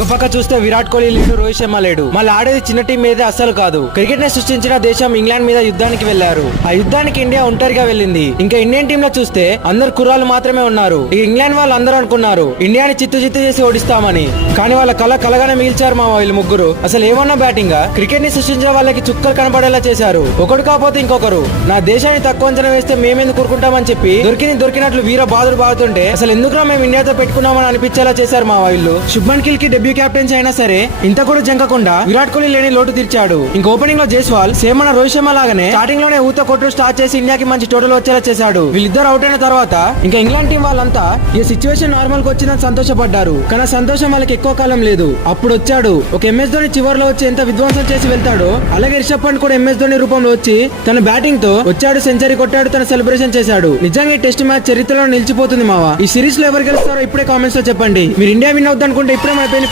ఒక పక్క చూస్తే విరాట్ కోహ్లీ లేడు, రోహిత్ శర్మ లేడు. మళ్ళీ ఆడేది చిన్న టీం మీద అస్సలు కాదు. క్రికెట్ ని సృష్టించిన దేశం ఇంగ్లాండ్ మీద యుద్ధానికి వెళ్లారు. ఆ యుద్ధానికి ఇండియా ఒంటరిగా వెళ్ళింది. ఇంకా ఇండియన్ టీమ్ లో చూస్తే అందరు కుర్రాలు మాత్రమే ఉన్నారు. ఈ ఇంగ్లాండ్ వాళ్ళు అందరూ అనుకున్నారు ఇండియాని చిత్తు చేసి ఓడిస్తామని. కానీ వాళ్ళ కలగానే మిగిల్చారు మా వీళ్ళు ముగ్గురు. అసలు ఏమన్నా బ్యాటింగ్ క్రికెట్ ని సృష్టించిన వాళ్ళకి చుక్కలు కనబడేలా చేశారు. ఒకడు కాకపోతే ఇంకొకరు నా దేశాన్ని తక్కువ అంచనా వేస్తే మేమెందుకు కూరుకుంటామని చెప్పి దొరికినట్లు వీర బాదులు బాగుతుంటే అసలు ఎందుకురా మేము ఇండియాతో పెట్టుకున్నామని అనిపించేలా చేశారు మా వీళ్ళు. శుభ్మన్ గిల్ కి డెబ్యూ కెప్టెన్సీ అయినా సరే ఇంత కూడా జంకకుండా విరాట్ కోహ్లీ లేని లోటు తీర్చాడు. ఇంక ఓపెనింగ్ లో జైస్వాల్ సేమ్ మన రోహిత్ శర్మ లాగానే స్టార్టింగ్ లోనే ఊత కొట్టు స్టార్ట్ చేసి ఇండియాకి మంచి టోటల్ వచ్చేలా చేశాడు. వీళ్ళిద్దరు అవుట్ అయిన తర్వాత ఇంకా ఇంగ్లాండ్ టీం వాళ్ళంతా ఈ సిచ్యువేషన్ నార్మల్ గా వచ్చిందని సంతోషపడ్డారు. కానీ సంతోషం వాళ్ళకి ఎక్కువ కాలం లేదు. అప్పుడు వచ్చాడు ఒక ఎంఎస్ ధోని. చివరిలో వచ్చి ఎంత విధ్వంసం చేసి వెళ్తాడో అలాగే రిషబ్ పంత్ కూడా ఎంఎస్ ధోని రూపంలో వచ్చి తన బ్యాటింగ్ తో వచ్చాడు, సెంచరీ కొట్టాడు, తన సెలబ్రేషన్ చేశాడు. నిజంగా ఈ టెస్ట్ మ్యాచ్ చరిత్రలో నిలిచిపోతుంది మావా. ఈ సిరీస్ లో ఎవరు గెలుస్తారో ఇప్పుడే కామెంట్స్ లో చెప్పండి. మీరు ఇండియా విన్ అవుద్ది అనుకుంటే ఇప్పుడే మన